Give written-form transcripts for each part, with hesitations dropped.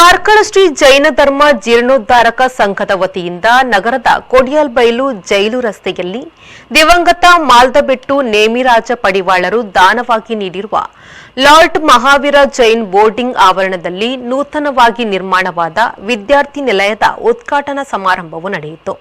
ಕಾರ್ಕಳ ಶ್ರೀ ಜೈನ ಧರ್ಮ ಜೀರ್ಣೋದ್ಧಾರಕ ಸಂಘದ ವತಿಯಿಂದ ನಗರದ ಕೊಡಿಯಾಲ್ಬೈಲು ಜೈಲು ರಸ್ತೆಯಲ್ಲಿ ದಿವಂಗತ ಮಾಲ್ದಬೆಟ್ಟು ನೇಮಿರಾಜ ಪಡಿವಾಳರು ದಾನವಾಗಿ ನೀಡಿರುವ ಲಾರ್ಡ್ ಮಹಾವೀರ ಜೈನ್ ಬೋರ್ಡಿಂಗ್ ಆವರಣದಲ್ಲಿ ನೂತನವಾಗಿ ನಿರ್ಮಾಣವಾದ ವಿದ್ಯಾರ್ಥಿ ನಿಲಯದ ಉದ್ಘಾಟನಾ ಸಮಾರಂಭವು ನಡೆಯಿತು.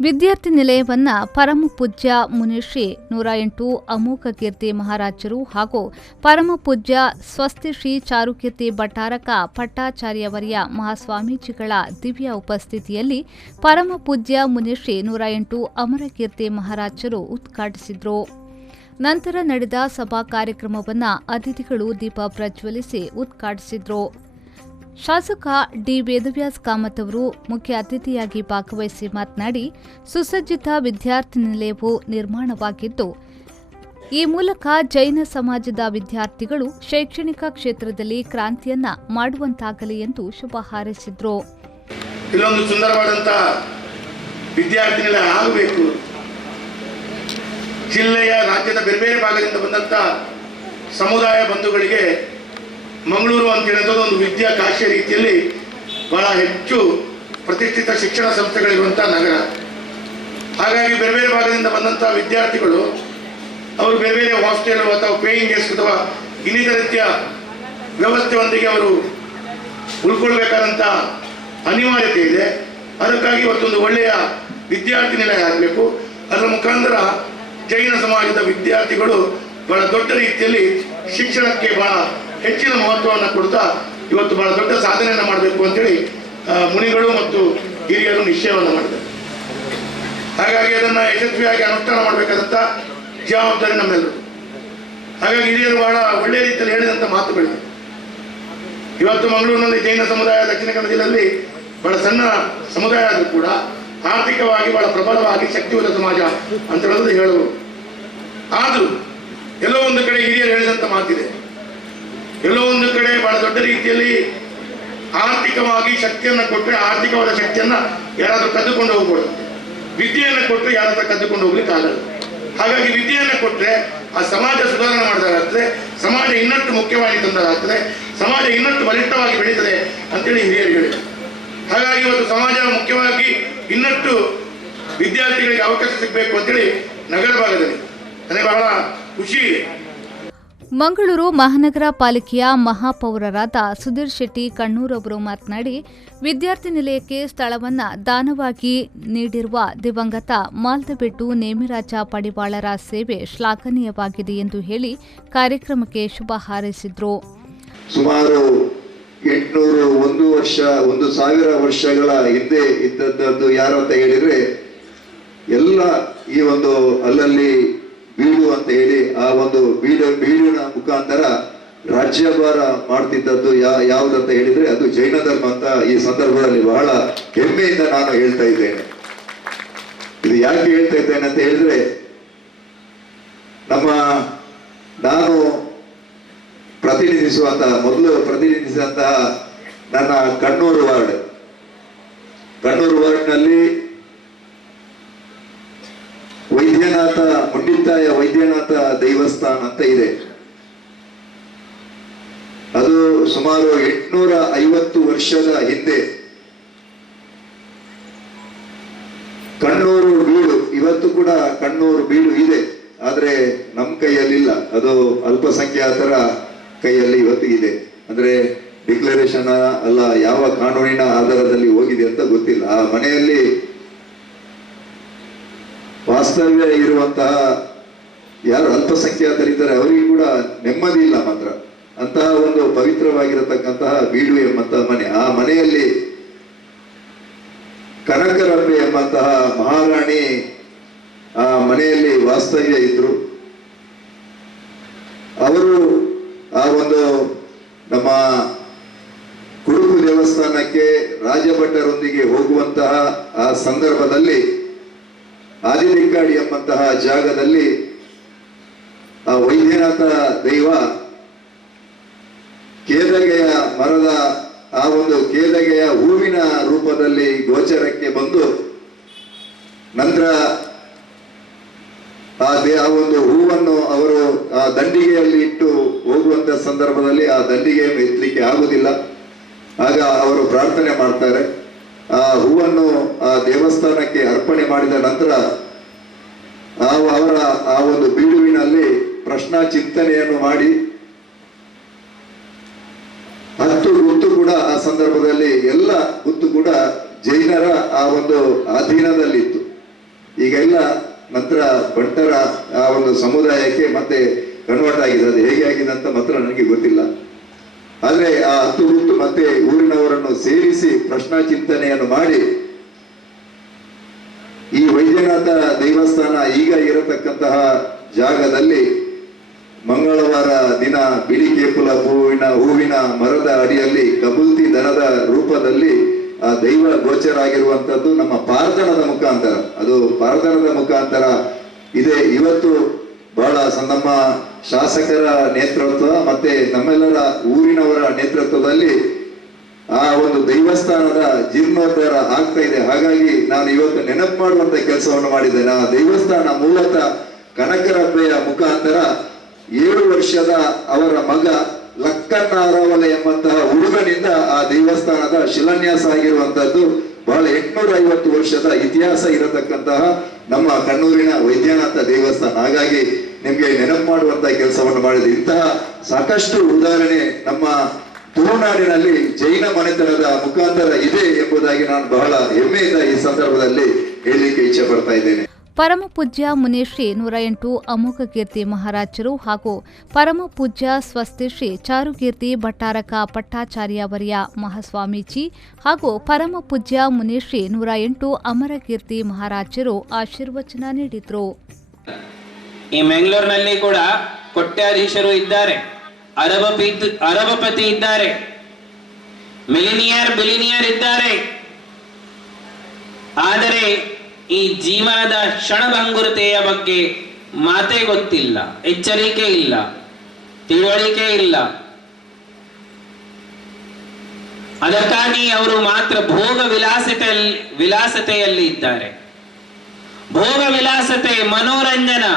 ವಿದ್ಯಾರ್ಥಿ ನಿಲಯವನ್ನ ಪರಮಪೂಜ್ಯ ಮುನಿಶ್ರೀ 108 ಅಮೋಘ ಕೀರ್ತಿ ಮಹಾರಾಜರು ಹಾಗೂ ಪರಮಪೂಜ್ಯ ಸ್ವಸ್ತಿ ಶ್ರೀ ಚಾರುಕೀರ್ತಿ ಭಟ್ಟಾರಕ ಪಟ್ಟಾಚಾರ್ಯವರ್ಯ ಮಹಾಸ್ವಾಮೀಜಿಗಳ ದಿವ್ಯ ಉಪಸ್ಥಿತಿಯಲ್ಲಿ ಪರಮಪೂಜ್ಯ ಮುನಿಶ್ರೀ 108 ಅಮರಕೀರ್ತಿ ಮಹಾರಾಜರು ಉದ್ಘಾಟಿಸಿದರು. ನಂತರ ನಡೆದ ಸಭಾ ಕಾರ್ಯಕ್ರಮವನ್ನು ಅತಿಥಿಗಳು ದೀಪ ಪ್ರಜ್ವಲಿಸಿ ಉದ್ಘಾಟಿಸಿದರು. ಶಾಸಕ ಡಿ ವೇದವ್ಯಾಸ್ ಕಾಮತ್ ಅವರು ಮುಖ್ಯ ಅತಿಥಿಯಾಗಿ ಭಾಗವಹಿಸಿ ಮಾತನಾಡಿ, ಸುಸಜ್ಜಿತ ವಿದ್ಯಾರ್ಥಿ ನಿಲಯವು ನಿರ್ಮಾಣವಾಗಿದ್ದು, ಈ ಮೂಲಕ ಜೈನ ಸಮಾಜದ ವಿದ್ಯಾರ್ಥಿಗಳು ಶೈಕ್ಷಣಿಕ ಕ್ಷೇತ್ರದಲ್ಲಿ ಕ್ರಾಂತಿಯನ್ನ ಮಾಡುವಂತಾಗಲಿ ಎಂದು ಶುಭ ಹಾರೈಸಿದರು. ಇಲ್ಲೊಂದು ಸುಂದರವಾದಂತಹ ವಿದ್ಯಾರ್ಥಿ ನಿಲಯ ಆಗಬೇಕು. ಜಿಲ್ಲೆಯ ರಾಜ್ಯದ ಬೇರೆ ಬೇರೆ ಭಾಗದಿಂದ ಬಂದಂತ ಸಮುದಾಯ ಬಂಧುಗಳಿಗೆ ಮಂಗಳೂರು ಅಂತ ಹೇಳಿದ್ರೆ ಒಂದು ವಿದ್ಯಾಕಾಶಿಯ ರೀತಿಯಲ್ಲಿ ಬಹಳ ಹೆಚ್ಚು ಪ್ರತಿಷ್ಠಿತ ಶಿಕ್ಷಣ ಸಂಸ್ಥೆಗಳಿರುವಂತಹ ನಗರ. ಹಾಗಾಗಿ ಬೇರೆ ಬೇರೆ ಭಾಗದಿಂದ ಬಂದಂತಹ ವಿದ್ಯಾರ್ಥಿಗಳು ಅವರು ಬೇರೆ ಬೇರೆ ಹಾಸ್ಟೆಲ್ ಅಥವಾ ಪೇಯಿಂಗ್ ಗೆಸ್ಟ್ ಅಥವಾ ಇನ್ನಿತರ ರೀತಿಯ ವ್ಯವಸ್ಥೆಯೊಂದಿಗೆ ಅವರು ಉಳ್ಕೊಳ್ಬೇಕಾದಂಥ ಅನಿವಾರ್ಯತೆ ಇದೆ. ಅದಕ್ಕಾಗಿ ಇವತ್ತೊಂದು ಒಳ್ಳೆಯ ವಿದ್ಯಾರ್ಥಿ ನಿಲಯ ಆಗಬೇಕು. ಅದರ ಮುಖಾಂತರ ಜೈನ ಸಮಾಜದ ವಿದ್ಯಾರ್ಥಿಗಳು ಬಹಳ ದೊಡ್ಡ ರೀತಿಯಲ್ಲಿ ಶಿಕ್ಷಣಕ್ಕೆ ಬಹಳ ಹೆಚ್ಚಿನ ಮಹತ್ವವನ್ನು ಕೊಡ್ತಾ ಇವತ್ತು ಬಹಳ ದೊಡ್ಡ ಸಾಧನೆಯನ್ನು ಮಾಡಬೇಕು ಅಂತೇಳಿ ಮುನಿಗಳು ಮತ್ತು ಹಿರಿಯರು ನಿಶ್ಚಯವನ್ನು ಮಾಡಿದ್ದಾರೆ. ಹಾಗಾಗಿ ಅದನ್ನು ಯಶಸ್ವಿಯಾಗಿ ಅನುಷ್ಠಾನ ಮಾಡಬೇಕಾದಂಥ ಜವಾಬ್ದಾರಿ ನಮ್ಮೆಲ್ಲರು. ಹಾಗಾಗಿ ಹಿರಿಯರು ಬಹಳ ಒಳ್ಳೆಯ ರೀತಿಯಲ್ಲಿ ಹೇಳಿದಂಥ ಮಾತುಗಳಿವೆ. ಇವತ್ತು ಮಂಗಳೂರಿನಲ್ಲಿ ಜೈನ ಸಮುದಾಯ ದಕ್ಷಿಣ ಕನ್ನಡ ಜಿಲ್ಲೆಯಲ್ಲಿ ಬಹಳ ಸಣ್ಣ ಸಮುದಾಯ ಆದರೂ ಕೂಡ ಆರ್ಥಿಕವಾಗಿ ಬಹಳ ಪ್ರಬಲವಾಗಿ ಶಕ್ತಿಯುತ ಸಮಾಜ ಅಂತ ಹೇಳೋದು ಹೇಳುವರು. ಆದರೂ ಎಲ್ಲೋ ಒಂದು ಕಡೆ ಹಿರಿಯರು ಹೇಳಿದಂಥ ಮಾತಿದೆ. ಎಲ್ಲೋ ಒಂದು ಕಡೆ ಬಹಳ ದೊಡ್ಡ ರೀತಿಯಲ್ಲಿ ಆರ್ಥಿಕವಾಗಿ ಶಕ್ತಿಯನ್ನು ಕೊಟ್ಟರೆ ಆರ್ಥಿಕವಾದ ಶಕ್ತಿಯನ್ನು ಯಾರಾದರೂ ಕದ್ದುಕೊಂಡು ಹೋಗ್ಬೋದು. ವಿದ್ಯೆಯನ್ನು ಕೊಟ್ಟರೆ ಯಾರಾದ್ರೂ ಕದ್ದುಕೊಂಡು ಹೋಗ್ಲಿಕ್ಕೆ ಆಗಲ್ಲ. ಹಾಗಾಗಿ ವಿದ್ಯೆಯನ್ನು ಕೊಟ್ಟರೆ ಆ ಸಮಾಜ ಸುಧಾರಣೆ ಮಾಡಿದಾಗ್ತದೆ, ಸಮಾಜ ಇನ್ನಷ್ಟು ಮುಖ್ಯವಾಗಿ ತಂದಾಗ್ತದೆ, ಸಮಾಜ ಇನ್ನಷ್ಟು ಬಲಿಷ್ಠವಾಗಿ ಬೆಳೀತದೆ ಅಂತೇಳಿ ಹಿರಿಯರು ಹೇಳಿದರು. ಹಾಗಾಗಿ ಇವತ್ತು ಸಮಾಜ ಮುಖ್ಯವಾಗಿ ಇನ್ನಷ್ಟು ವಿದ್ಯಾರ್ಥಿಗಳಿಗೆ ಅವಕಾಶ ಸಿಗಬೇಕು ಅಂತೇಳಿ ನಗರ ಭಾಗದಲ್ಲಿ ನನಗೆ ಬಹಳ ಖುಷಿ ಇದೆ. ಮಂಗಳೂರು ಮಹಾನಗರ ಪಾಲಿಕೆಯ ಮಹಾಪೌರರಾದ ಸುಧೀರ್ ಶೆಟ್ಟಿ ಕಣ್ಣೂರ್ ಅವರು ಮಾತನಾಡಿ, ವಿದ್ಯಾರ್ಥಿ ನಿಲಯಕ್ಕೆ ಸ್ಥಳವನ್ನು ದಾನವಾಗಿ ನೀಡಿರುವ ದಿವಂಗತ ಮಾಲ್ದಬೆಟ್ಟು ನೇಮಿರಾಜ ಪಡಿವಾಳರ ಸೇವೆ ಶ್ಲಾಘನೀಯವಾಗಿದೆ ಎಂದು ಹೇಳಿ ಕಾರ್ಯಕ್ರಮಕ್ಕೆ ಶುಭ ಹಾರೈಸಿದರು. ಸುಮಾರು 1000 ವರ್ಷಗಳ ಹಿಂದೆ ಇದ್ದದ್ದು ಯಾರು ಅಂತ ಹೇಳಿದ್ರೆ ಎಲ್ಲ ಈ ಒಂದು ಅಲ್ಲಲ್ಲಿ ಬೀಡು ಅಂತ ಹೇಳಿ ಆ ಒಂದು ಬೀಡಿನ ಮುಖಾಂತರ ರಾಜ್ಯಭಾರ ಮಾಡ್ತಿದ್ದದ್ದು ಯಾವುದಂತ ಹೇಳಿದ್ರೆ ಅದು ಜೈನ ಧರ್ಮ ಅಂತ ಈ ಸಂದರ್ಭದಲ್ಲಿ ಬಹಳ ಹೆಮ್ಮೆಯಿಂದ ನಾನು ಹೇಳ್ತಾ ಇದ್ದೇನೆ. ಇದು ಯಾಕೆ ಹೇಳ್ತಾ ಇದ್ದೇನೆ ಅಂತ ಹೇಳಿದ್ರೆ, ನಾನು ಮೊದಲು ಪ್ರತಿನಿಧಿಸುವಂತಹ ನನ್ನ ಕಣ್ಣೂರು ವಾರ್ಡ್ನಲ್ಲಿ ಮುಂಡಿತ್ತಾಯ ವೈದ್ಯನಾಥ ದೇವಸ್ಥಾನ ಅಂತ ಇದೆ. ಅದು ಸುಮಾರು 850 ವರ್ಷದ ಹಿಂದೆ ಕಣ್ಣೂರು ಬೀಡು, ಇವತ್ತು ಕೂಡ ಕಣ್ಣೂರು ಬೀಡು ಇದೆ, ಆದ್ರೆ ನಮ್ಮ ಕೈಯಲ್ಲಿಲ್ಲ. ಅದು ಅಲ್ಪಸಂಖ್ಯಾತರ ಕೈಯಲ್ಲಿ ಇವತ್ತು ಇದೆ. ಅಂದ್ರೆ ಡಿಕ್ಲರೇಷನ್ ಅಲ್ಲ, ಯಾವ ಕಾನೂನಿನ ಆಧಾರದಲ್ಲಿ ಹೋಗಿದೆ ಅಂತ ಗೊತ್ತಿಲ್ಲ. ಆ ಮನೆಯಲ್ಲಿ ವಾಸ್ತವ್ಯ ಇರುವಂತಹ ಯಾರು ಅಲ್ಪಸಂಖ್ಯಾತರಿದ್ದಾರೆ ಅವರಿಗೆ ಕೂಡ ನೆಮ್ಮದಿ ಇಲ್ಲ ಮಾತ್ರ. ಅಂತಹ ಒಂದು ಪವಿತ್ರವಾಗಿರತಕ್ಕಂತಹ ಬೀಡು ಎಂಬಂತಹ ಮನೆ, ಆ ಮನೆ ಕನಕರಂಬೆ ಎಂಬಂತಹ ಮಹಾರಾಣಿ ಆ ಮನೆಯಲ್ಲಿ ವಾಸ್ತವ್ಯ ಇದ್ರು. ಅವರು ಆ ಒಂದು ನಮ್ಮ ಕುಡುಕು ದೇವಸ್ಥಾನಕ್ಕೆ ರಾಜಭಟರೊಂದಿಗೆ ಹೋಗುವಂತಹ ಆ ಸಂದರ್ಭದಲ್ಲಿ ಆದಿಲಿಂಗಾಡಿ ಎಂಬಂತಹ ಜಾಗದಲ್ಲಿ ಆ ವೈದ್ಯನಾಥ ದೈವ ಕೇದಗೆಯ ಮರದ ಆ ಒಂದು ಕೇದಗೆಯ ಹೂವಿನ ರೂಪದಲ್ಲಿ ಗೋಚರಕ್ಕೆ ಬಂದು ನಂತರ ಆ ಒಂದು ಹೂವನ್ನು ಅವರು ಆ ದಂಡಿಗೆಯಲ್ಲಿ ಇಟ್ಟು ಹೋಗುವಂತ ಸಂದರ್ಭದಲ್ಲಿ ಆ ದಂಡಿಗೆಯನ್ನು ಎತ್ತಲಿಕ್ಕೆ ಆಗುದಿಲ್ಲ. ಆಗ ಅವರು ಪ್ರಾರ್ಥನೆ ಮಾಡ್ತಾರೆ. ಆ ಹೂವನ್ನು ಆ ದೇವಸ್ಥಾನಕ್ಕೆ ಅರ್ಪಣೆ ಮಾಡಿದ ನಂತರ ಅವರ ಆ ಒಂದು ಬೀಡುವಿನಲ್ಲಿ ಪ್ರಶ್ನಾ ಚಿಂತನೆಯನ್ನು ಮಾಡಿ 10 ಗುತ್ತು ಕೂಡ ಆ ಸಂದರ್ಭದಲ್ಲಿ ಎಲ್ಲ ಗುತ್ತು ಕೂಡ ಜೈನರ ಆ ಒಂದು ಅಧೀನದಲ್ಲಿತ್ತು. ಈಗೆಲ್ಲ ನಂತರ ಬಂಟರ ಆ ಒಂದು ಸಮುದಾಯಕ್ಕೆ ಮತ್ತೆ ಕನ್ವರ್ಟ್ ಆಗಿದೆ. ಅದು ಹೇಗೆ ಆಗಿದೆ ಅಂತ ಮಾತ್ರ ನನಗೆ ಗೊತ್ತಿಲ್ಲ. ಆದ್ರೆ ಆ 10 ಗುತ್ತು ಮತ್ತೆ ಊರಿನವರನ್ನು ಸೇರಿಸಿ ಪ್ರಶ್ನಾ ಚಿಂತನೆಯನ್ನು ಮಾಡಿ ಈ ವೈದ್ಯನಾಥ ದೇವಸ್ಥಾನ ಈಗ ಇರತಕ್ಕಂತಹ ಜಾಗದಲ್ಲಿ ಮಂಗಳವಾರ ದಿನ ಬಿಳಿ ಕೇಪುಲ ಹೂವಿನ ಮರದ ಅಡಿಯಲ್ಲಿ ಕಬೂಲ್ತಿ ದನದ ರೂಪದಲ್ಲಿ ಆ ದೈವ ಗೋಚರ ಆಗಿರುವಂತದ್ದು ನಮ್ಮ ಪಾರ್ದಣದ ಮುಖಾಂತರ. ಅದು ಪಾರ್ದಣದ ಮುಖಾಂತರ ಇದೆ. ಇವತ್ತು ಬಹಳ ನಮ್ಮ ಶಾಸಕರ ನೇತೃತ್ವ ಮತ್ತೆ ನಮ್ಮೆಲ್ಲರ ಊರಿನವರ ನೇತೃತ್ವದಲ್ಲಿ ಆ ಒಂದು ದೇವಸ್ಥಾನದ ಜೀರ್ಣೋದ್ಧಾರ ಆಗ್ತಾ ಇದೆ. ಹಾಗಾಗಿ ನಾನು ಇವತ್ತು ನೆನಪು ಮಾಡುವಂತ ಕೆಲಸವನ್ನು ಮಾಡಿದ್ದೇನೆ. ಆ ದೇವಸ್ಥಾನ ಮೂಲತಃ ಕನಕರಂಬೆಯ ಮುಖಾಂತರ 7 ವರ್ಷದ ಅವರ ಮಗ ಲಕ್ಕಣ್ಣ ಅರವಲೆ ಎಂಬಂತಹ ಹುಡುಗನಿಂದ ಆ ದೇವಸ್ಥಾನದ ಶಿಲಾನ್ಯಾಸ ಆಗಿರುವಂತದ್ದು. ಬಹಳ 850 ವರ್ಷದ ಇತಿಹಾಸ ಇರತಕ್ಕಂತಹ ನಮ್ಮ ಕಣ್ಣೂರಿನ ವೈದ್ಯನಾಥ ದೇವಸ್ಥಾನ. ಹಾಗಾಗಿ ನಿಮ್ಗೆ ನೆನಪು ಮಾಡುವಂತ ಕೆಲಸವನ್ನು ಮಾಡಿದೆ. ಇಂತಹ ಸಾಕಷ್ಟು ಉದಾಹರಣೆ ನಮ್ಮ ತುಳುನಾಡಿನಲ್ಲಿ ಜೈನ ಮನೆತನದ ಮುಖಾಂತರ ಇದೆ ಎಂಬುದಾಗಿ ನಾನು ಬಹಳ ಹೆಮ್ಮೆಯಿಂದ ಈ ಸಂದರ್ಭದಲ್ಲಿ ಹೇಳಲಿಕ್ಕೆ ಇಚ್ಛೆ ಪಡ್ತಾ ಇದ್ದೇನೆ. ಪರಮ ಪೂಜ್ಯ ಮುನಿಶ್ರೀ 108 ಅಮೋಘ ಕೀರ್ತಿ ಮಹಾರಾಜರು ಹಾಗೂ ಪರಮ ಪೂಜ್ಯ ಸ್ವಸ್ತಿ ಶ್ರೀ ಚಾರುಕೀರ್ತಿ ಭಟ್ಟಾರಕ ಪಟ್ಟಾಚಾರ್ಯವರ್ಯ ಮಹಾಸ್ವಾಮೀಜಿ ಹಾಗೂ ಪರಮ ಪೂಜ್ಯ ಮುನಿಶ್ರೀ 108 ಅಮರ ಕೀರ್ತಿ ಮಹಾರಾಜರು ಆಶೀರ್ವಚನ ನೀಡಿದರು. ಈ ಮ್ಯಾಂಗ್ಳೂರಿನಲ್ಲಿ ಕೂಡ ಕೋಟ್ಯಾಧೀಶರು ಇದ್ದಾರೆ, ಅರಬಪತಿ ಇದ್ದಾರೆ, ಬಿಲಿನಿಯರ್ ಇದ್ದಾರೆ. ಆದರೆ ಈ ಜೀವನದ ಕ್ಷಣಭಂಗುರತೆಯ ಬಗ್ಗೆ ಮಾತೇ ಗೊತ್ತಿಲ್ಲ, ಎಚ್ಚರಿಕೆ ಇಲ್ಲ, ತಿಳುವಳಿಕೆ ಇಲ್ಲ. ಅದಕ್ಕಾಗಿ ಅವರು ಮಾತ್ರ ಭೋಗ ವಿಲಾಸತೆಯಲ್ಲಿ ಇದ್ದಾರೆ. ಭೋಗ ವಿಲಾಸತೆ, ಮನೋರಂಜನ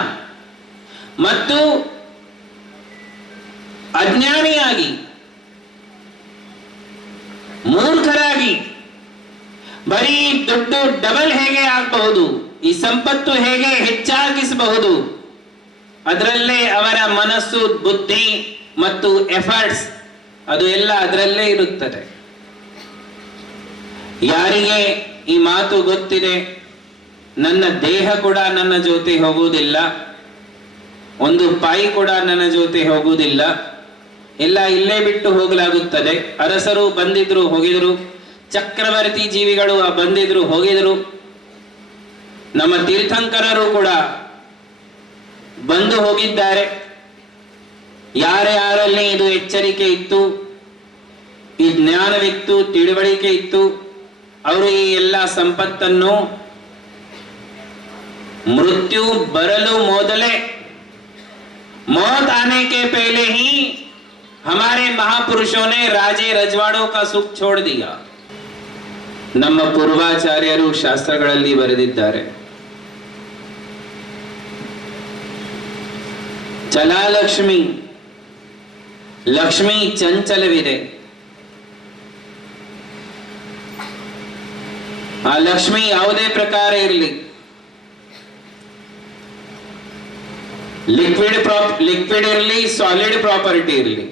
ಮತ್ತು ಅಜ್ಞಾನಿಯಾಗಿ, ಮೂರ್ಖರಾಗಿ ಬರೀ ದುಡ್ಡು ಡಬಲ್ ಹೇಗೆ ಆಗಬಹುದು, ಈ ಸಂಪತ್ತು ಹೇಗೆ ಹೆಚ್ಚಾಗಿಸಬಹುದು, ಅದರಲ್ಲೇ ಅವರ ಮನಸ್ಸು, ಬುದ್ಧಿ ಮತ್ತು ಎಫರ್ಟ್ಸ್ ಅದು ಎಲ್ಲ ಅದರಲ್ಲೇ ಇರುತ್ತದೆ. ಯಾರಿಗೆ ಈ ಮಾತು ಗೊತ್ತಿದೆ, ನನ್ನ ದೇಹ ಕೂಡ ನನ್ನ ಜೊತೆ ಹೋಗುವುದಿಲ್ಲ, ಒಂದು ಪಾಯಿ ಕೂಡ ನನ್ನ ಜೊತೆ ಹೋಗುವುದಿಲ್ಲ, ಎಲ್ಲ ಇಲ್ಲೇ ಬಿಟ್ಟು ಹೋಗಲಾಗುತ್ತದೆ. ಅರಸರು ಬಂದಿದ್ರು ಹೋಗಿದ್ರು, ಚಕ್ರವರ್ತಿ ಜೀವಿಗಳು ಬಂದಿದ್ರು ಹೋಗಿದ್ರು, ನಮ್ಮ ತೀರ್ಥಂಕರರು ಕೂಡ ಬಂದು ಹೋಗಿದ್ದಾರೆ. ಯಾರ್ಯಾರಲ್ಲಿ ಇದು ಎಚ್ಚರಿಕೆ ಇತ್ತು, ಈ ಜ್ಞಾನವಿತ್ತು, ತಿಳುವಳಿಕೆ ಇತ್ತು, ಅವರು ಈ ಎಲ್ಲ ಸಂಪತ್ತನ್ನು मृत्यु बरलो मोदले, मौत आने के पहले ही हमारे महापुरुषों ने राजे रजवाड़ों का सुख छोड़ दिया. ನಮ್ಮ ಪೂರ್ವಾಚಾರ್ಯರು ಶಾಸ್ತ್ರಗಳಲ್ಲಿ ಬರೆದಿದ್ದಾರೆ, ಚಲಾಲಕ್ಷ್ಮಿ, ಲಕ್ಷ್ಮಿ ಚಂಚಲವಿದೆ, ಆ ಲಕ್ಷ್ಮಿ ಯಾವುದೇ ಪ್ರಕಾರ ಇರಲಿ, ಲಿಕ್ವಿಡ್ ಇರಲಿ, ಸಾಲಿಡ್ ಪ್ರಾಪರ್ಟಿ ಇರಲಿ,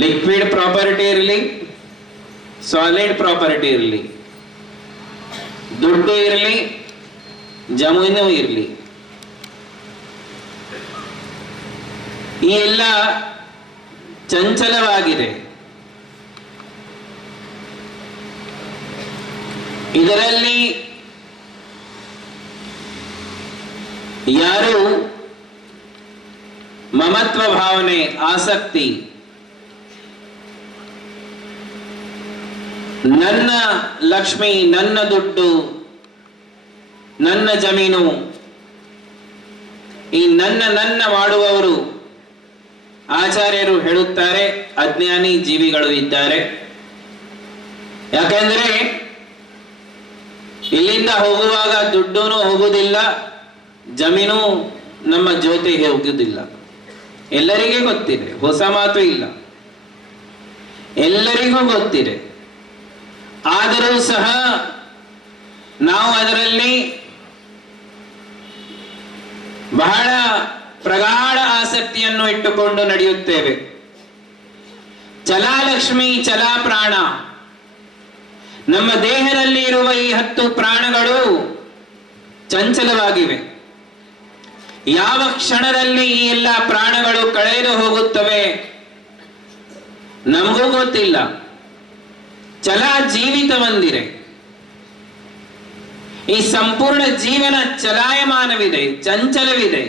ಲಿಕ್ವಿಡ್ ಪ್ರಾಪರ್ಟಿ ಇರಲಿ, ಸಾಲಿಡ್ ಪ್ರಾಪರ್ಟಿ ಇರಲಿ, ದುಡ್ಡು ಇರಲಿ, ಜಮೀನು ಇರಲಿ, ಈ ಎಲ್ಲ ಚಂಚಲವಾಗಿದೆ. ಇದರಲ್ಲಿ ಯಾರು ಮಮತ್ವ ಭಾವನೆ, ಆಸಕ್ತಿ, ನನ್ನ ಲಕ್ಷ್ಮಿ, ನನ್ನ ದುಡ್ಡು, ನನ್ನ ಜಮೀನು, ಈ ನನ್ನ ಮಾಡುವವರು ಆಚಾರ್ಯರು ಹೇಳುತ್ತಾರೆ ಅಜ್ಞಾನಿ ಜೀವಿಗಳು ಇದ್ದಾರೆ. ಯಾಕೆಂದ್ರೆ ಇಲ್ಲಿಂದ ಹೋಗುವಾಗ ದುಡ್ಡೂ ಹೋಗುವುದಿಲ್ಲ, ಜಮೀನು ನಮ್ಮ ಜೊತೆಗೆ ಹೋಗುವುದಿಲ್ಲ. ಎಲ್ಲರಿಗೆ ಗೊತ್ತಿದೆ, ಹೊಸ ಮಾತು ಇಲ್ಲ, ಎಲ್ಲರಿಗೂ ಗೊತ್ತಿದೆ. ಆದರೂ ಸಹ ನಾವು ಅದರಲ್ಲಿ ಬಹಳ ಪ್ರಗಾಢ ಆಸಕ್ತಿಯನ್ನು ಇಟ್ಟುಕೊಂಡು ನಡೆಯುತ್ತೇವೆ. ಚಲಾಲಕ್ಷ್ಮಿ ಚಲಾ ಪ್ರಾಣ. ನಮ್ಮ ದೇಹದಲ್ಲಿ ಇರುವ ಈ 10 ಪ್ರಾಣಗಳು ಚಂಚಲವಾಗಿವೆ. ಯಾವ ಕ್ಷಣದಲ್ಲಿ ಈ ಎಲ್ಲ ಪ್ರಾಣಗಳು ಕಳೆದು ಹೋಗುತ್ತವೆ ನಮಗೂ ಗೊತ್ತಿಲ್ಲ. ಚಲಾ ಜೀವಿತ ಮಂದಿರೆ. ಈ ಸಂಪೂರ್ಣ ಜೀವನ ಚಲಾಯಮಾನವಿದೆ, ಚಂಚಲವಿದೆ.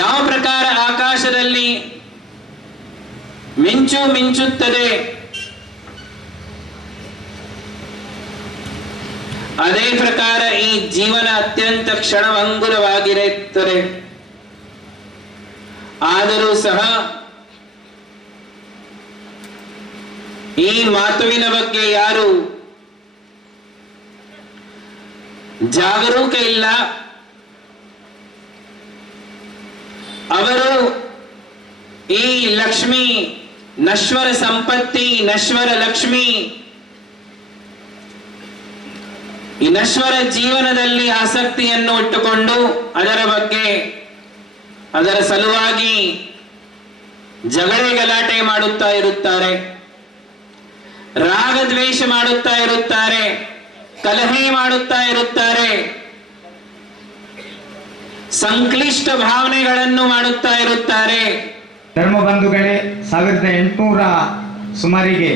ಯಾವ ಪ್ರಕಾರ ಆಕಾಶದಲ್ಲಿ ಮಿಂಚು ಮಿಂಚುತ್ತದೆ, ಅದೇ ಪ್ರಕಾರ ಈ ಜೀವನ ಅತ್ಯಂತ ಕ್ಷಣಭಂಗುರವಾಗಿರುತ್ತದೆ. ಆದರೂ ಸಹ ಈ ಮಾತುವಿನ ಬಗ್ಗೆ ಯಾರು ಜಾಗರೂಕ ಇಲ್ಲ, ಅವರು ಈ ಲಕ್ಷ್ಮಿ, ನಶ್ವರ ಸಂಪತ್ತಿ, ನಶ್ವರ ಲಕ್ಷ್ಮಿ, ಈ ನಶ್ವರ ಜೀವನದಲ್ಲಿ ಆಸಕ್ತಿಯನ್ನು ಇಟ್ಟುಕೊಂಡು ಅದರ ಬಗ್ಗೆ, ಅದರ ಸಲುವಾಗಿ ಜಗಳ ಗಲಾಟೆ ಮಾಡುತ್ತಾ ಇರುತ್ತಾರೆ, ರಾಗದ್ವೇಷ ಮಾಡುತ್ತಾ ಇರುತ್ತಾರೆ, ಕಲಹೆ ಮಾಡುತ್ತಾ ಇರುತ್ತಾರೆ, ಸಂಕ್ಲಿಷ್ಟ ಭಾವನೆಗಳನ್ನು ಮಾಡುತ್ತಾ ಇರುತ್ತಾರೆ. ಧರ್ಮಬಂಧುಗಳೇ, 1800 ಸುಮಾರಿಗೆ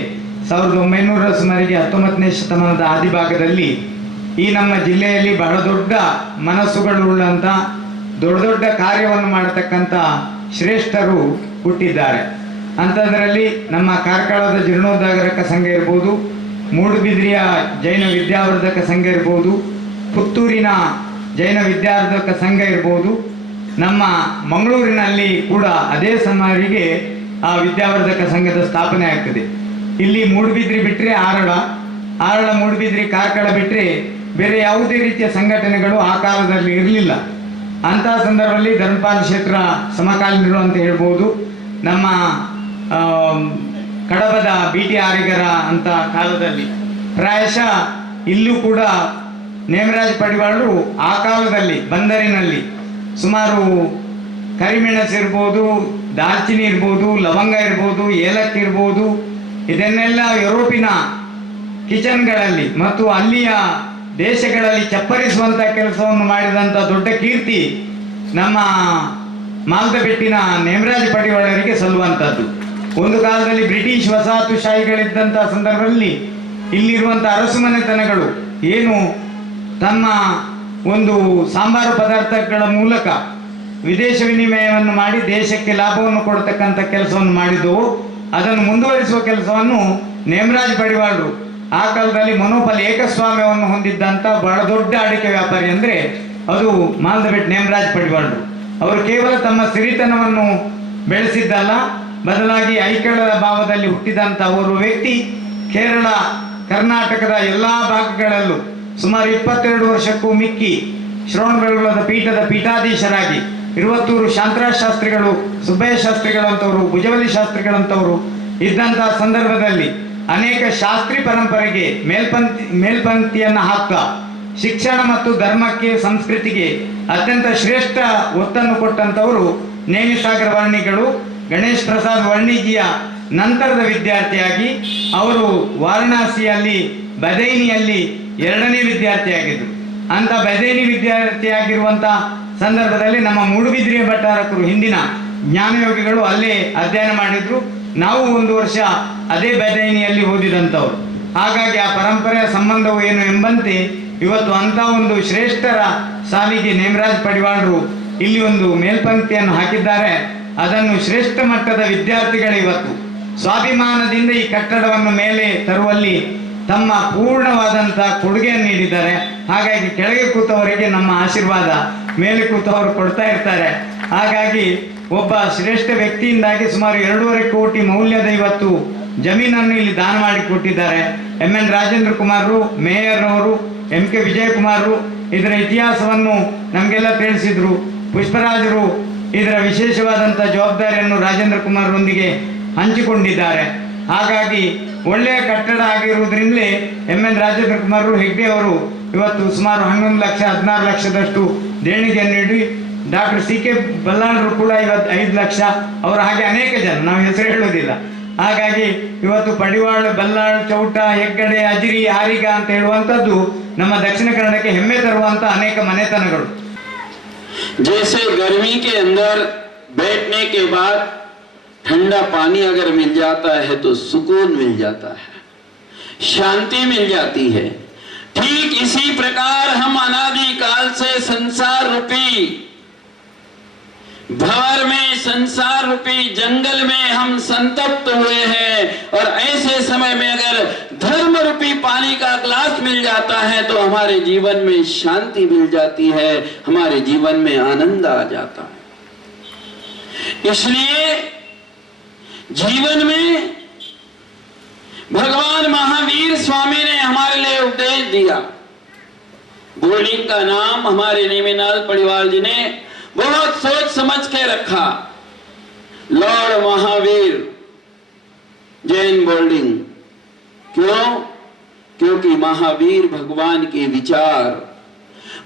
1900 ಸುಮಾರಿಗೆ 19ನೇ ಶತಮಾನದ ಆದಿಭಾಗದಲ್ಲಿ ಈ ನಮ್ಮ ಜಿಲ್ಲೆಯಲ್ಲಿ ಬಹಳ ದೊಡ್ಡ ಮನಸ್ಸುಗಳು ಉಳ್ಳಂತ ದೊಡ್ಡ ದೊಡ್ಡ ಕಾರ್ಯವನ್ನು ಮಾಡತಕ್ಕಂಥ ಶ್ರೇಷ್ಠರು ಹುಟ್ಟಿದ್ದಾರೆ. ಅಂಥದ್ರಲ್ಲಿ ನಮ್ಮ ಕಾರ್ಕಳದ ಜೀರ್ಣೋದ್ಧಾರಕ ಸಂಘ ಇರ್ಬೋದು, ಮೂಡುಬಿದ್ರಿಯ ಜೈನ ವಿದ್ಯಾವರ್ಧಕ ಸಂಘ ಇರ್ಬೋದು, ಪುತ್ತೂರಿನ ಜೈನ ವಿದ್ಯಾವರ್ಧಕ ಸಂಘ ಇರ್ಬೋದು, ನಮ್ಮ ಮಂಗಳೂರಿನಲ್ಲಿ ಕೂಡ ಅದೇ ಸುಮಾರಿಗೆ ಆ ವಿದ್ಯಾವರ್ಧಕ ಸಂಘದ ಸ್ಥಾಪನೆ ಆಗ್ತದೆ. ಇಲ್ಲಿ ಮೂಡುಬಿದ್ರಿ ಬಿಟ್ಟರೆ ಆರಳ ಮೂಡುಬಿದ್ರಿ ಕಾರ್ಕಳ ಬಿಟ್ಟರೆ ಬೇರೆ ಯಾವುದೇ ರೀತಿಯ ಸಂಘಟನೆಗಳು ಆ ಕಾಲದಲ್ಲಿ ಇರಲಿಲ್ಲ. ಅಂತಹ ಸಂದರ್ಭದಲ್ಲಿ ಧರ್ಮಪಾಲ್ ಕ್ಷೇತ್ರ ಸಮಕಾಲೀನರು ಅಂತ ಹೇಳ್ಬೋದು. ನಮ್ಮ ಕಡಬದ BT ಆರಿಗರ ಅಂತ ಕಾಲದಲ್ಲಿ ಪ್ರಾಯಶಃ ಇಲ್ಲೂ ಕೂಡ ನೇಮರಾಜ ಪಡಿವಾಳರು ಆ ಕಾಲದಲ್ಲಿ ಬಂದರಿನಲ್ಲಿ ಸುಮಾರು ಕರಿಮೆಣಸು ಇರ್ಬೋದು, ದಾಲ್ಚಿನ್ನಿ ಇರ್ಬೋದು, ಲವಂಗ ಇರ್ಬೋದು, ಏಲಕ್ಕಿ ಇರ್ಬೋದು, ಇದನ್ನೆಲ್ಲ ಯುರೋಪಿನ ಕಿಚನ್ಗಳಲ್ಲಿ ಮತ್ತು ಅಲ್ಲಿಯ ದೇಶಗಳಲ್ಲಿ ಚಪ್ಪರಿಸುವಂಥ ಕೆಲಸವನ್ನು ಮಾಡಿದಂಥ ದೊಡ್ಡ ಕೀರ್ತಿ ನಮ್ಮ ಮಾಲ್ದಬೆಟ್ಟಿನ ನೇಮರಾಜ ಪಡಿವಾಳರಿಗೆ ಸಲ್ಲುವಂಥದ್ದು. ಒಂದು ಕಾಲದಲ್ಲಿ ಬ್ರಿಟಿಷ್ ವಸಾಹತುಶಾಹಿಗಳಿದ್ದಂಥ ಸಂದರ್ಭದಲ್ಲಿ ಇಲ್ಲಿರುವಂಥ ಅರಸು ಮನೆತನಗಳು ಏನು ತಮ್ಮ ಒಂದು ಸಾಂಬಾರು ಪದಾರ್ಥಗಳ ಮೂಲಕ ವಿದೇಶ ವಿನಿಮಯವನ್ನು ಮಾಡಿ ದೇಶಕ್ಕೆ ಲಾಭವನ್ನು ಕೊಡ್ತಕ್ಕಂಥ ಕೆಲಸವನ್ನು ಮಾಡಿದ್ದವು. ಅದನ್ನು ಮುಂದುವರಿಸುವ ಕೆಲಸವನ್ನು ನೇಮರಾಜ ಪಡಿವಾಳರು ಆ ಕಾಲದಲ್ಲಿ ಮೊನೋಪಲ್ ಏಕಸ್ವಾಮ್ಯವನ್ನು ಹೊಂದಿದ್ದಂಥ ಬಹಳ ದೊಡ್ಡ ಅಡಿಕೆ ವ್ಯಾಪಾರಿ ಅಂದರೆ ಅದು ಮಾಲ್ದಬೆಟ್ ನೇಮರಾಜ ಪಡಿವಾಳರು. ಅವರು ಕೇವಲ ತಮ್ಮ ಸಿರಿತನವನ್ನು ಬೆಳೆಸಿದ್ದಲ್ಲ, ಬದಲಾಗಿ ಐಕಳದ ಭಾವದಲ್ಲಿ ಹುಟ್ಟಿದಂಥ ಓರ್ವ ವ್ಯಕ್ತಿ ಕೇರಳ ಕರ್ನಾಟಕದ ಎಲ್ಲ ಭಾಗಗಳಲ್ಲೂ ಸುಮಾರು 22 ವರ್ಷಕ್ಕೂ ಮಿಕ್ಕಿ ಶ್ರವಣಬೆಳಗೊಳದ ಪೀಠದ ಪೀಠಾಧೀಶರಾಗಿ ಇರುವತ್ತೂರು ಶಾಂತರಾಜ್ ಶಾಸ್ತ್ರಿಗಳು, ಸುಬ್ಬಯ್ಯ ಶಾಸ್ತ್ರಿಗಳಂಥವರು, ಭುಜಬಲಿ ಶಾಸ್ತ್ರಿಗಳಂಥವರು ಇದ್ದಂಥ ಸಂದರ್ಭದಲ್ಲಿ ಅನೇಕ ಶಾಸ್ತ್ರಿ ಪರಂಪರೆಗೆ ಮೇಲ್ಪಂಕ್ತಿಯನ್ನು ಹಾಕ್ತಾ ಶಿಕ್ಷಣ ಮತ್ತು ಧರ್ಮಕ್ಕೆ, ಸಂಸ್ಕೃತಿಗೆ ಅತ್ಯಂತ ಶ್ರೇಷ್ಠ ಒತ್ತನ್ನು ಕೊಟ್ಟಂಥವರು ನೇಮಿಸಾಗರ ವರ್ಣಿಗಳು. ಗಣೇಶ್ ಪ್ರಸಾದ್ ವರ್ಣಿಜಿಯ ನಂತರದ ವಿದ್ಯಾರ್ಥಿಯಾಗಿ ಅವರು ವಾರಣಾಸಿಯಲ್ಲಿ ಬದೈನಿಯಲ್ಲಿ 2ನೇ ವಿದ್ಯಾರ್ಥಿಯಾಗಿದ್ದರು. ಅಂಥ ಬದೈನಿ ವಿದ್ಯಾರ್ಥಿಯಾಗಿರುವಂಥ ಸಂದರ್ಭದಲ್ಲಿ ನಮ್ಮ ಮೂಡುಬಿದ್ರಿಯ ಭಟ್ಟಾರಕರು ಹಿಂದಿನ ಜ್ಞಾನಯೋಗಿಗಳು ಅಲ್ಲೇ ಅಧ್ಯಯನ ಮಾಡಿದ್ರು. ನಾವು 1 ವರ್ಷ ಅದೇ ಬದೈನಿಯಲ್ಲಿ ಓದಿದಂಥವ್ರು. ಹಾಗಾಗಿ ಆ ಪರಂಪರೆಯ ಸಂಬಂಧವು ಏನು ಎಂಬಂತೆ ಇವತ್ತು ಅಂಥ ಒಂದು ಶ್ರೇಷ್ಠರ ಸಾಲಿಗೆ ನೇಮರಾಜ್ ಪಡಿವಾಳರು ಇಲ್ಲಿ ಒಂದು ಮೇಲ್ಪಂಕ್ತಿಯನ್ನು ಹಾಕಿದ್ದಾರೆ. ಅದನ್ನು ಶ್ರೇಷ್ಠ ಮಟ್ಟದ ವಿದ್ಯಾರ್ಥಿಗಳು ಇವತ್ತು ಸ್ವಾಭಿಮಾನದಿಂದ ಈ ಕಟ್ಟಡವನ್ನು ಮೇಲೆ ತರುವಲ್ಲಿ ತಮ್ಮ ಪೂರ್ಣವಾದಂಥ ಕೊಡುಗೆಯನ್ನು ನೀಡಿದ್ದಾರೆ. ಹಾಗಾಗಿ ಕೆಳಗೆ ಕೂತವರಿಗೆ ನಮ್ಮ ಆಶೀರ್ವಾದ, ಮೇಲೆ ಕೂತವರು ಕೊಡ್ತಾ ಇರ್ತಾರೆ. ಹಾಗಾಗಿ ಒಬ್ಬ ಶ್ರೇಷ್ಠ ವ್ಯಕ್ತಿಯಿಂದಾಗಿ ಸುಮಾರು 2.5 ಕೋಟಿ ಮೌಲ್ಯದ ಇವತ್ತು ಜಮೀನನ್ನು ಇಲ್ಲಿ ದಾನ ಮಾಡಿ ಕೊಟ್ಟಿದ್ದಾರೆ. MN ರಾಜೇಂದ್ರ ಕುಮಾರರು, ಮೇಯರ್ ಅವರು, MK ವಿಜಯಕುಮಾರರು ಇದರ ಇತಿಹಾಸವನ್ನು ನಮಗೆಲ್ಲ ತಿಳಿಸಿದ್ರು. ಪುಷ್ಪರಾಜರು ಇದರ ವಿಶೇಷವಾದಂಥ ಜವಾಬ್ದಾರಿಯನ್ನು ರಾಜೇಂದ್ರ ಕುಮಾರರೊಂದಿಗೆ ಹಂಚಿಕೊಂಡಿದ್ದಾರೆ. ಹಾಗಾಗಿ ಒಳ್ಳೆಯ ಕಟ್ಟಡ ಆಗಿರುವುದರಿಂದಲೇ MN ರಾಜೇಂದ್ರ ಕುಮಾರರು ಹೆಗ್ಡೆ ಅವರು ಇವತ್ತು ಸುಮಾರು 11 ಲಕ್ಷ 16 ಲಕ್ಷದಷ್ಟು ದೇಣಿಗೆಯನ್ನು ನೀಡಿ, ಡಾಕ್ಟರ್ CK ಬಲ್ಲಾಳರು ಕೂಡ ಇವತ್ತು 5 ಲಕ್ಷ, ಅವರ ಹಾಗೆ ಅನೇಕ ಜನ, ನಾವು ಹೆಸರು ಹೇಳೋದಿಲ್ಲ. ಹಾಗಾಗಿ ಇವತ್ತು ಪಡಿವಾಳ, ಬಲ್ಲಾಳ್, ಚೌಟ, ಹೆಗ್ಗಡೆ, ಅಜಿರಿ, ಆರಿಗ ಅಂತ ಹೇಳುವಂಥದ್ದು ನಮ್ಮ ದಕ್ಷಿಣ ಕನ್ನಡಕ್ಕೆ ಹೆಮ್ಮೆ ತರುವಂಥ ಅನೇಕ ಮನೆತನಗಳು. जैसे गर्मी के अंदर बैठने के बाद ठंडा पानी अगर मिल जाता है तो सुकून मिल जाता है, शांति मिल जाती है। ठीक इसी प्रकार हम अनादि काल से संसार रूपी भंवर में, संसार रूपी जंगल में हम संतप्त हुए हैं, और ऐसे समय में अगर धर्म रूपी पानी का ग्लास मिल जाता है तो हमारे जीवन में शांति मिल जाती है, हमारे जीवन में आनंद आ जाता है। इसलिए जीवन में भगवान महावीर स्वामी ने हमारे लिए उपदेश दिया। बोर्डिंग का नाम हमारे नेमिनाथ पडिवाल जी ने बहुत सोच समझ के रखा, लॉर्ड महावीर जैन बोर्डिंग। क्यों? क्योंकि महावीर भगवान के विचार,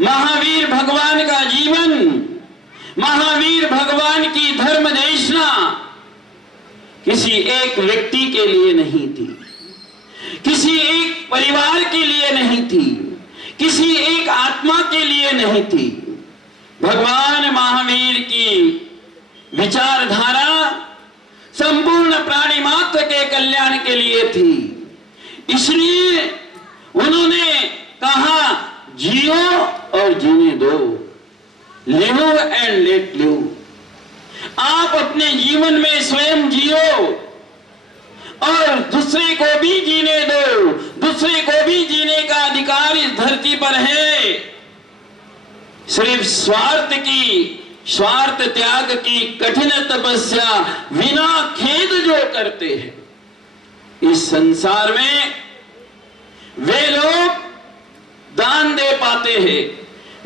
महावीर भगवान का जीवन, महावीर भगवान की धर्म देशना किसी एक व्यक्ति के लिए नहीं थी, किसी एक परिवार के लिए नहीं थी, किसी एक आत्मा के लिए नहीं थी। भगवान महावीर की विचारधारा संपूर्ण प्राणी मात्र के कल्याण के लिए थी। इसलिए उन्होंने कहा, जियो और जीने दो, लिव एंड लेट लिव। आप अपने जीवन में स्वयं जियो और दूसरे को भी जीने दो, दूसरे को भी जीने का अधिकार इस धरती पर है। सिर्फ स्वार्थ त्याग की कठिन तपस्या बिना खेद जो करते हैं, इस संसार में वे लोग दान दे पाते हैं,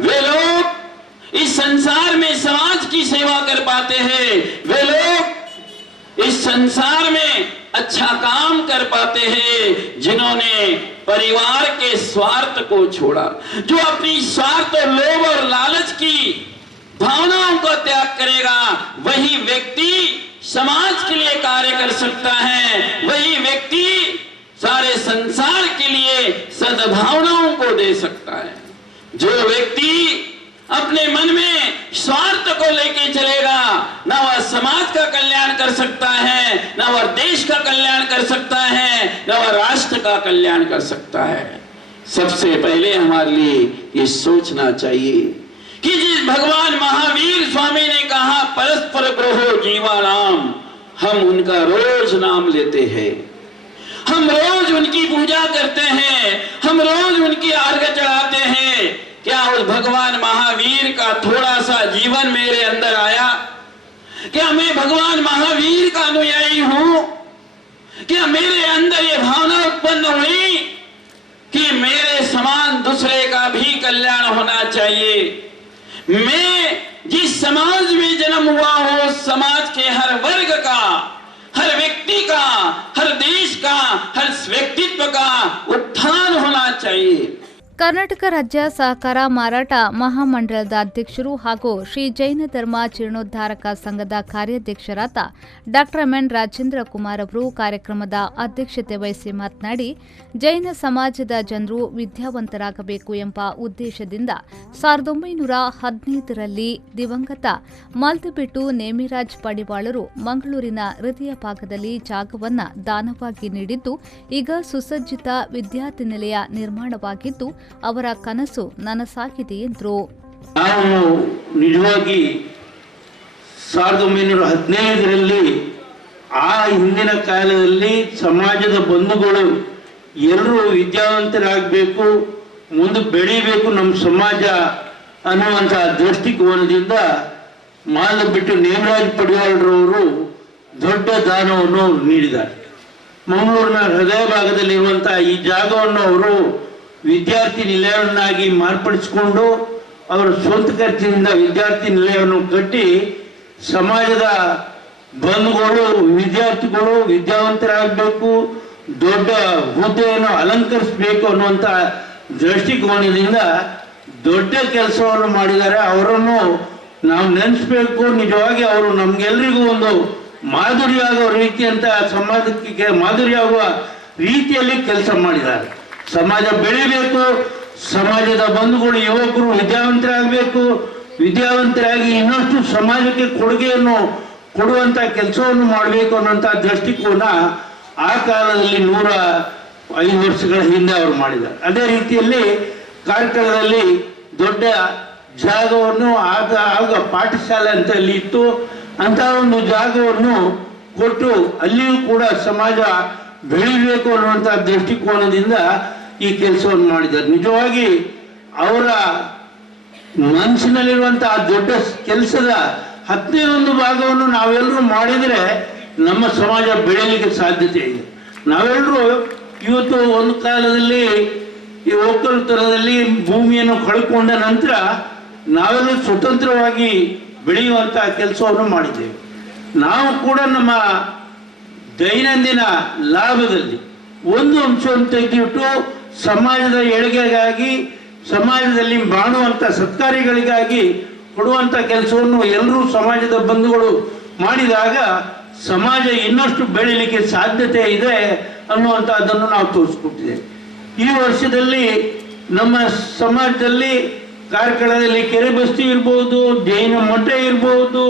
वे लोग इस संसार में समाज की सेवा कर पाते हैं, वे लोग इस संसार में अच्छा काम कर पाते हैं जिन्होंने परिवार के स्वार्थ को छोड़ा। जो अपनी स्वार्थ और लोभ और लालच की भावनाओं को त्याग करेगा, वही व्यक्ति समाज के लिए कार्य कर सकता है, वही व्यक्ति सारे संसार के लिए सद्भावनाओं को दे सकता है। जो व्यक्ति अपने मन में स्वार्थ को लेके चलेगा, न वह समाज का कल्याण कर सकता है, न वह देश का कल्याण कर सकता है, न वह राष्ट्र का कल्याण कर सकता है। सबसे पहले हमारे लिए ये सोचना चाहिए कि जिस भगवान महावीर स्वामी ने कहा परस्पर ग्रहो जीवानाम, हम उनका रोज नाम लेते हैं, हम रोज उनकी पूजा करते हैं, हम रोज उनकी अर्घ्य चढ़ाते हैं। क्या उस भगवान महावीर का थोड़ा सा जीवन मेरे अंदर आया? क्या मैं भगवान महावीर का अनुयायी हूं? क्या मेरे अंदर ये भावना उत्पन्न हुई कि मेरे समान दूसरे का भी कल्याण होना चाहिए? मैं जिस समाज में जन्म हुआ हूं, समाज के हर वर्ग का, हर व्यक्ति का, हर देश का, हर व्यक्तित्व का उत्थान होना चाहिए। ಕರ್ನಾಟಕ ರಾಜ್ಯ ಸಹಕಾರ ಮಾರಾಟ ಮಹಾಮಂಡಳದ ಅಧ್ಯಕ್ಷರು ಹಾಗೂ ಶ್ರೀ ಜೈನ ಧರ್ಮ ಜೀರ್ಣೋದ್ಧಾರಕ ಸಂಘದ ಕಾರ್ಯಾಧ್ಯಕ್ಷರಾದ ಡಾಕ್ಟರ್ ಎನ್ ರಾಜೇಂದ್ರ ಕುಮಾರ್ ಅವರು ಕಾರ್ಯಕ್ರಮದ ಅಧ್ಯಕ್ಷತೆ ವಹಿಸಿ ಮಾತನಾಡಿ, ಜೈನ ಸಮಾಜದ ಜನರು ವಿದ್ಯಾವಂತರಾಗಬೇಕು ಎಂಬ ಉದ್ದೇಶದಿಂದ 1915ರಲ್ಲಿ ದಿವಂಗತ ಮಾಲ್ದಬೆಟ್ಟು ನೇಮಿರಾಜ್ ಪಡಿವಾಳರು ಮಂಗಳೂರಿನ ಹೃದಯ ಭಾಗದಲ್ಲಿ ಜಾಗವನ್ನು ದಾನವಾಗಿ ನೀಡಿದ್ದು, ಈಗ ಸುಸಜ್ಜಿತ ವಿದ್ಯಾರ್ಥಿ ನಿಲಯ ನಿರ್ಮಾಣವಾಗಿದ್ದು ಅವರ ಕನಸು ನನಸಾಗಿದೆ ಎಂದರು. ನಾವು ನಿಜವಾಗಿ 1915ರಲ್ಲಿ ಆ ಹಿಂದಿನ ಕಾಲದಲ್ಲಿ ಸಮಾಜದ ಬಂಧುಗಳು ಎಲ್ಲರೂ ವಿದ್ಯಾವಂತರಾಗಬೇಕು, ಮುಂದೆ ಬೆಳೀಬೇಕು ನಮ್ಮ ಸಮಾಜ ಅನ್ನುವಂಥ ದೃಷ್ಟಿಕೋನದಿಂದ ಮಾಲ್ದಬೆಟ್ಟು ನೇಮಿರಾಜ್ ಪಡಿವಾಳರವರು ದೊಡ್ಡ ದಾನವನ್ನು ನೀಡಿದ್ದಾರೆ. ಮಂಗಳೂರಿನ ಹೃದಯ ಭಾಗದಲ್ಲಿರುವಂಥ ಈ ಜಾಗವನ್ನು ಅವರು ವಿದ್ಯಾರ್ಥಿ ನಿಲಯವನ್ನಾಗಿ ಮಾರ್ಪಡಿಸಿಕೊಂಡು ಅವರ ಸ್ವಂತ ಖರ್ಚಿನಿಂದ ವಿದ್ಯಾರ್ಥಿ ನಿಲಯವನ್ನು ಕಟ್ಟಿ ಸಮಾಜದ ಬಂಧುಗಳು ವಿದ್ಯಾರ್ಥಿಗಳು ವಿದ್ಯಾವಂತರಾಗಬೇಕು, ದೊಡ್ಡ ಹುದ್ದೆಯನ್ನು ಅಲಂಕರಿಸಬೇಕು ಅನ್ನುವಂಥ ದೃಷ್ಟಿಕೋನದಿಂದ ದೊಡ್ಡ ಕೆಲಸವನ್ನು ಮಾಡಿದ್ದಾರೆ. ಅವರನ್ನು ನಾವು ನೆನೆಸ್ಬೇಕು. ನಿಜವಾಗಿ ಅವರು ನಮ್ಗೆಲ್ರಿಗೂ ಒಂದು ಮಾದರಿ ಆಗುವ ರೀತಿಯಂತ ಸಮಾಜಕ್ಕೆ ಮಾದರಿ ಆಗುವ ರೀತಿಯಲ್ಲಿ ಕೆಲಸ ಮಾಡಿದ್ದಾರೆ. ಸಮಾಜ ಬೆಳಿಬೇಕು, ಸಮಾಜದ ಬಂಧುಗಳು ಯುವಕರು ವಿದ್ಯಾವಂತರಾಗಬೇಕು, ವಿದ್ಯಾವಂತರಾಗಿ ಇನ್ನಷ್ಟು ಸಮಾಜಕ್ಕೆ ಕೊಡುಗೆಯನ್ನು ಕೊಡುವಂಥ ಕೆಲಸವನ್ನು ಮಾಡಬೇಕು ಅನ್ನೋಂಥ ದೃಷ್ಟಿಕೋನ ಆ ಕಾಲದಲ್ಲಿ 105 ವರ್ಷಗಳ ಹಿಂದೆ ಅವರು ಮಾಡಿದ್ದಾರೆ. ಅದೇ ರೀತಿಯಲ್ಲಿ ಕಾರ್ಕಳದಲ್ಲಿ ದೊಡ್ಡ ಜಾಗವನ್ನು ಆಗ ಪಾಠಶಾಲೆ ಅಂತ ಅಲ್ಲಿ ಇತ್ತು, ಅಂತ ಒಂದು ಜಾಗವನ್ನು ಕೊಟ್ಟು ಅಲ್ಲಿಯೂ ಕೂಡ ಸಮಾಜ ಬೆಳಿಬೇಕು ಅನ್ನುವಂಥ ದೃಷ್ಟಿಕೋನದಿಂದ ಈ ಕೆಲಸವನ್ನು ಮಾಡಿದ್ದಾರೆ. ನಿಜವಾಗಿ ಅವರ ಮನಸ್ಸಿನಲ್ಲಿರುವಂತಹ ದೊಡ್ಡ ಕೆಲಸದ 11 ಭಾಗವನ್ನು ನಾವೆಲ್ಲರೂ ಮಾಡಿದರೆ ನಮ್ಮ ಸಮಾಜ ಬೆಳೆಯಲಿಕ್ಕೆ ಸಾಧ್ಯತೆ ಇದೆ. ನಾವೆಲ್ಲರೂ ಇವತ್ತು ಒಂದು ಕಾಲದಲ್ಲಿ ಈ ಒಕ್ಕಲುತನದಲ್ಲಿ ಭೂಮಿಯನ್ನು ಕಳ್ಕೊಂಡ ನಂತರ ನಾವೆಲ್ಲ ಸ್ವತಂತ್ರವಾಗಿ ಬೆಳೆಯುವಂಥ ಕೆಲಸವನ್ನು ಮಾಡಿದ್ದೇವೆ. ನಾವು ಕೂಡ ನಮ್ಮ ದೈನಂದಿನ ಲಾಭದಲ್ಲಿ ಒಂದು ಅಂಶವನ್ನು ತೆಗೆದಿಟ್ಟು ಸಮಾಜದ ಏಳಿಗೆಗಾಗಿ ಸಮಾಜದಲ್ಲಿ ಮಾಡುವಂಥ ಸತ್ಕಾರ್ಯಗಳಿಗಾಗಿ ಕೊಡುವಂಥ ಕೆಲಸವನ್ನು ಎಲ್ಲರೂ ಸಮಾಜದ ಬಂಧುಗಳು ಮಾಡಿದಾಗ ಸಮಾಜ ಇನ್ನಷ್ಟು ಬೆಳೀಲಿಕ್ಕೆ ಸಾಧ್ಯತೆ ಇದೆ ಅನ್ನುವಂಥದ್ದನ್ನು ನಾವು ತೋರಿಸ್ಕೊಟ್ಟಿದ್ದೇವೆ. ಈ ವರ್ಷದಲ್ಲಿ ನಮ್ಮ ಸಮಾಜದಲ್ಲಿ ಕಾರ್ಕಳದಲ್ಲಿ ಕೆರೆ ಬಸ್ತಿ ಇರ್ಬೋದು, ಜೈನ ಮಠ ಇರ್ಬೋದು,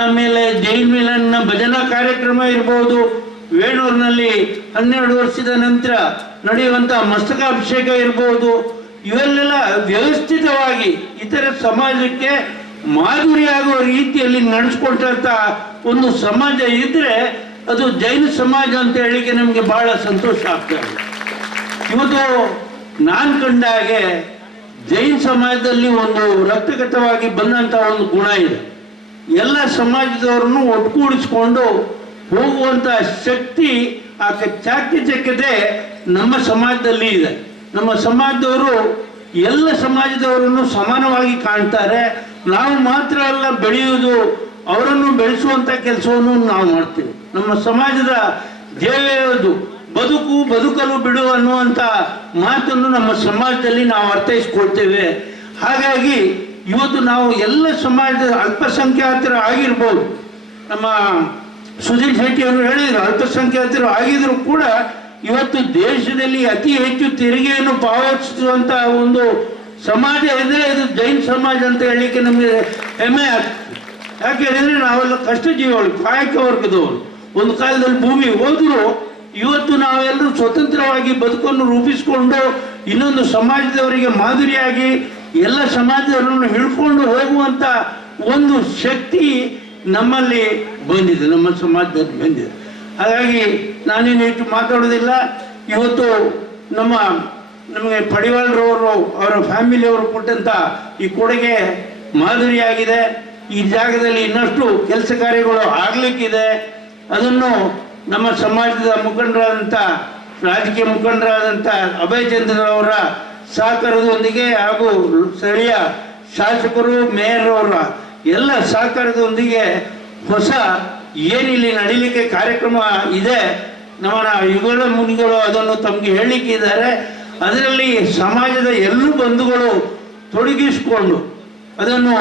ಆಮೇಲೆ ಜೈನ್ ಮಿಲನ್ನ ಭಜನಾ ಕಾರ್ಯಕ್ರಮ ಇರ್ಬೋದು, ವೇಣೂರಿನಲ್ಲಿ 12 ವರ್ಷದ ನಂತರ ನಡೆಯುವಂಥ ಮಸ್ತಕಾಭಿಷೇಕ ಇರ್ಬೋದು, ಇವೆಲ್ಲ ವ್ಯವಸ್ಥಿತವಾಗಿ ಇತರ ಸಮಾಜಕ್ಕೆ ಮಾದರಿಯಾಗುವ ರೀತಿಯಲ್ಲಿ ನಡೆಸ್ಕೊಳ್ತಂಥ ಒಂದು ಸಮಾಜ ಇದ್ರೆ ಅದು ಜೈನ ಸಮಾಜ ಅಂತ ಹೇಳಿಕ್ಕೆ ನಮಗೆ ಬಹಳ ಸಂತೋಷ ಆಗ್ತದೆ. ಇವತ್ತು ನಾನು ಕಂಡ ಹಾಗೆ ಜೈನ ಸಮಾಜದಲ್ಲಿ ಒಂದು ರಕ್ತಗತವಾಗಿ ಬಂದಂಥ ಒಂದು ಗುಣ ಇದೆ. ಎಲ್ಲ ಸಮಾಜದವರನ್ನು ಒಟ್ಟುಗೂಡಿಸ್ಕೊಂಡು ಹೋಗುವಂಥ ಶಕ್ತಿ, ಆ ಚಾಕಚಕ್ಯತೆ ನಮ್ಮ ಸಮಾಜದಲ್ಲಿ ಇದೆ. ನಮ್ಮ ಸಮಾಜದವರು ಎಲ್ಲ ಸಮಾಜದವರನ್ನು ಸಮಾನವಾಗಿ ಕಾಣ್ತಾರೆ. ನಾವು ಮಾತ್ರ ಅಲ್ಲ ಬೆಳೆಯುವುದು, ಅವರನ್ನು ಬೆಳೆಸುವಂಥ ಕೆಲಸವನ್ನು ನಾವು ಮಾಡ್ತೇವೆ. ನಮ್ಮ ಸಮಾಜದ ಧ್ಯೇಯದು ಬದುಕಲು ಬಿಡು ಅನ್ನುವಂಥ ಮಾತನ್ನು ನಮ್ಮ ಸಮಾಜದಲ್ಲಿ ನಾವು ಅರ್ಥೈಸ್ಕೊಳ್ತೇವೆ. ಹಾಗಾಗಿ ಇವತ್ತು ನಾವು ಎಲ್ಲ ಸಮಾಜದ ಅಲ್ಪಸಂಖ್ಯಾತರು ಆಗಿರ್ಬೋದು, ನಮ್ಮ ಸುಧೀರ್ ಶೆಟ್ಟಿ ಅವರು ಹೇಳಿದರು, ಅಲ್ಪಸಂಖ್ಯಾತರು ಆಗಿದ್ರು ಕೂಡ ಇವತ್ತು ದೇಶದಲ್ಲಿ ಅತಿ ಹೆಚ್ಚು ತೆರಿಗೆಯನ್ನು ಪಾವತಿಸುವಂಥ ಒಂದು ಸಮಾಜ ಇದ್ರೆ ಇದು ಜೈನ್ ಸಮಾಜ ಅಂತ ಹೇಳಲಿಕ್ಕೆ ನಮಗೆ ಹೆಮ್ಮೆ ಆಗ್ತದೆ. ಯಾಕೆ ಹೇಳಿದ್ರೆ ನಾವೆಲ್ಲ ಕಷ್ಟಜೀವಿಗಳು, ಕಾಯಕ ವರ್ಗದವರು. ಒಂದು ಕಾಲದಲ್ಲಿ ಭೂಮಿ ಹೋದ್ರು ಇವತ್ತು ನಾವೆಲ್ಲರೂ ಸ್ವತಂತ್ರವಾಗಿ ಬದುಕನ್ನು ರೂಪಿಸಿಕೊಂಡು ಇನ್ನೊಂದು ಸಮಾಜದವರಿಗೆ ಮಾದರಿಯಾಗಿ ಎಲ್ಲ ಸಮಾಜದವರನ್ನು ಹಿಡ್ಕೊಂಡು ಹೋಗುವಂಥ ಒಂದು ಶಕ್ತಿ ನಮ್ಮಲ್ಲಿ ಬಂದಿದೆ, ನಮ್ಮ ಸಮಾಜದಲ್ಲಿ ಬಂದಿದೆ. ಹಾಗಾಗಿ ನಾನೇನು ಹೆಚ್ಚು ಮಾತಾಡೋದಿಲ್ಲ. ಇವತ್ತು ನಮಗೆ ಪಡಿವಾಳರವರು ಅವರ ಫ್ಯಾಮಿಲಿಯವರು ಕೊಟ್ಟಂಥ ಈ ಕೊಡುಗೆ ಮಾದರಿಯಾಗಿದೆ. ಈ ಜಾಗದಲ್ಲಿ ಇನ್ನಷ್ಟು ಕೆಲಸ ಕಾರ್ಯಗಳು ಆಗಲಿಕ್ಕಿದೆ. ಅದನ್ನು ನಮ್ಮ ಸಮಾಜದ ಮುಖಂಡರಾದಂಥ ರಾಜಕೀಯ ಮುಖಂಡರಾದಂಥ ಅಭಯ್ ಚಂದ್ರರವರ ಸಹಕಾರದೊಂದಿಗೆ ಹಾಗೂ ಸ್ಥಳೀಯ ಶಾಸಕರು ಮೇಯರ್ ಅವರ ಎಲ್ಲ ಸಹಕಾರದೊಂದಿಗೆ ಹೊಸ ಏನಿಲ್ಲಿ ನಡೀಲಿಕ್ಕೆ ಕಾರ್ಯಕ್ರಮ ಇದೆ, ನಮ್ಮ ಯುಗಳ ಮುನಿಗಳು ಅದನ್ನು ತಮಗೆ ಹೇಳಲಿಕ್ಕಿದ್ದಾರೆ. ಅದರಲ್ಲಿ ಸಮಾಜದ ಎಲ್ಲ ಬಂಧುಗಳು ತೊಡಗಿಸಿಕೊಂಡು ಅದನ್ನು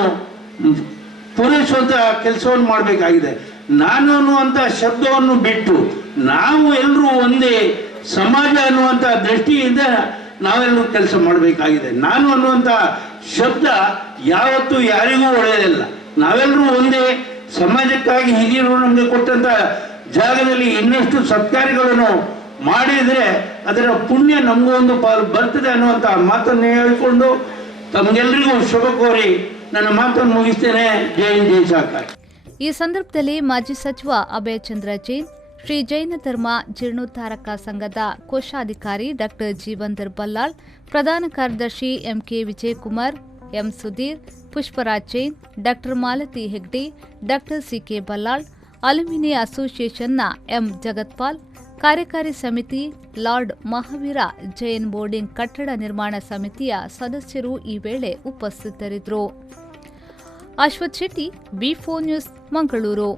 ಪೂರೈಸುವಂಥ ಕೆಲಸವನ್ನು ಮಾಡಬೇಕಾಗಿದೆ. ನಾನು ಅನ್ನುವಂಥ ಶಬ್ದವನ್ನು ಬಿಟ್ಟು ನಾವು ಎಲ್ಲರೂ ಒಂದೇ ಸಮಾಜ ಅನ್ನುವಂಥ ದೃಷ್ಟಿಯಿಂದ ನಾವೆಲ್ಲರೂ ಕೆಲಸ ಮಾಡಬೇಕಾಗಿದೆ. ನಾನು ಅನ್ನುವಂಥ ಶಬ್ದ ಯಾವತ್ತೂ ಯಾರಿಗೂ ಒಳ್ಳೆಯದಿಲ್ಲ. ನಾವೆಲ್ಲರೂ ಒಂದೇ ಸಮಾಜಕ್ಕಾಗಿ ಹಿರಿಯರು ನಮಗೆ ಕೊಟ್ಟಂಥ ಜಾಗದಲ್ಲಿ ಇನ್ನಷ್ಟು ಸತ್ಕಾರ್ಯಗಳನ್ನು ಮಾಡಿದರೆ ಅದರ ಪುಣ್ಯ ನಮಗೂ ಒಂದು ಪಾಲು ಬರ್ತದೆ ಅನ್ನುವಂಥ ಮಾತನ್ನು ಹೇಳಿಕೊಂಡು ತಮಗೆಲ್ಲರಿಗೂ ಶುಭ ಕೋರಿ ನನ್ನ ಮಾತನ್ನು ಮುಗಿಸ್ತೇನೆ. ಜೈ ಹಿಂದ್, ಜೈ ಸಾಕಾರ. ಈ ಸಂದರ್ಭದಲ್ಲಿ ಮಾಜಿ ಸಚಿವ ಅಭಯ ಚಂದ್ರ ಜೈನ್, ಶ್ರೀ ಜೈನ ಧರ್ಮ ಜೀರ್ಣೋದ್ಧಾರಕ ಸಂಘದ ಕೋಶಾಧಿಕಾರಿ ಡಾಕ್ಟರ್ ಜೀವಂದರ್ ಬಲ್ಲಾಳ್, ಪ್ರಧಾನ ಕಾರ್ಯದರ್ಶಿ MK Vijayakumar, M Sudhir, Pushparaj Jain, doctor Malathi Hegde, doctor CK Ballal, alumni ಅಸೋಸಿಯೇಷನ್ನ ಎಂ ಜಗತ್ಪಾಲ್, ಕಾರ್ಯಕಾರಿ ಸಮಿತಿ ಲಾರ್ಡ್ ಮಹಾವೀರ ಜೈನ್ ಬೋರ್ಡಿಂಗ್ ಕಟ್ಟಡ ನಿರ್ಮಾಣ ಸಮಿತಿಯ ಸದಸ್ಯರು ಈ ವೇಳೆ ಉಪಸ್ಥಿತರಿದ್ದರು. ಅಶ್ವಥ್ ಶೆಟ್ಟಿ, ವಿ4 ನ್ಯೂಸ್, ಮಂಗಳೂರು.